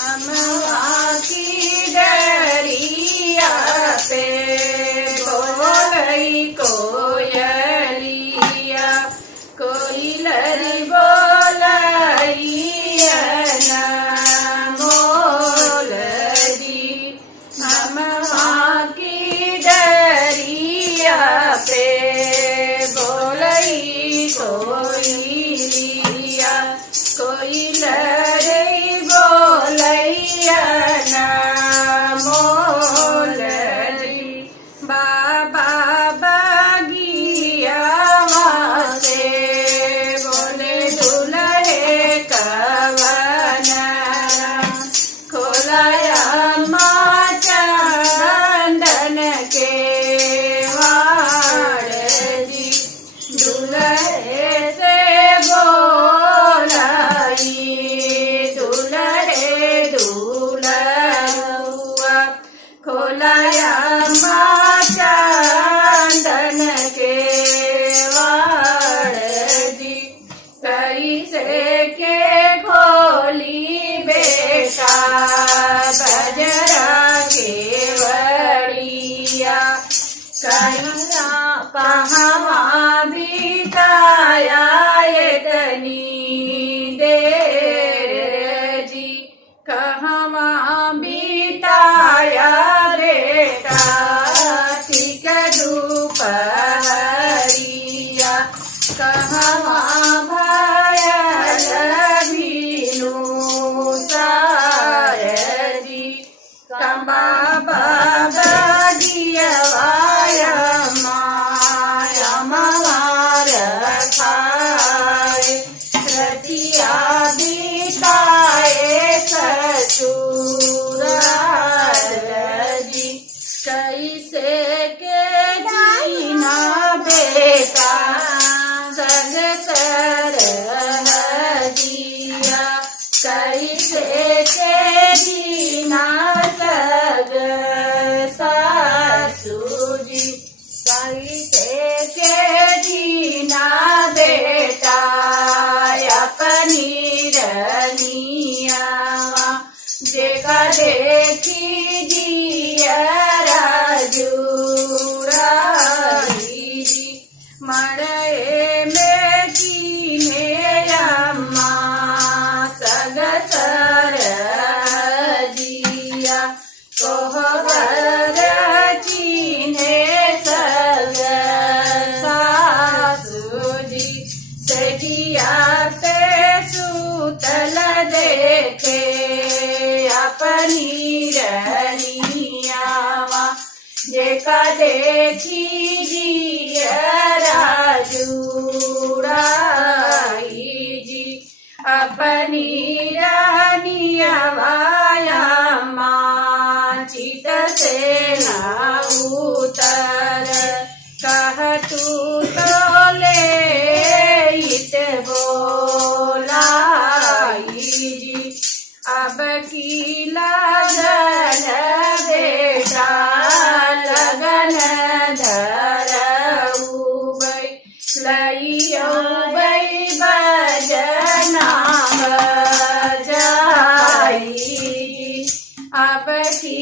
अमवा की डरिया पे बोलई कोयलिया, कोयलरी बोलैया ना मोलरी। अमवा की डरिया पे बोलई कोयलिया, कोयलरी बोलैया ना मोलरी। बाबा बगिया से बोले दुल्हे कवना, खोलाया माँ चंदन के वाड़ जी। दुल्हे से बोलाई दुल्हे दुल्हुआ, खोलाया माँ चंदन के वाड़ जी। कैसे के खोली बेटा बजरा के वड़िया, कहाँ बिताया इतनी देर जी। कहाँ बिताया बेटा ठीक दोपहरिया, कहाँ भयल भीनु सार जी। कमा बगियवाया माया मवार खाए, रतिया बिताए ससुराल जी। कैसे के जीना बेटा संग सरहदिया, कैसे के जीना सग सासू जी। कैसे के जीना बेटा अपनी रनिया, जेका देखी जियरा जुड़ाई जी। मड़े में कीने अम्मा सग सरहदिया, कोहबर चीने सग सासू जी। सजिया से सूतल देखे अपनी रनियावा, जेका देखी जियरा जुड़ाई जी। अपनी रनियावाया माँ चित से न उतर, कह तू तो ले इत बोलाई जी। अब की लगन बेटा लगन धरऊबै, लइऔबै बजना बजाई। अब की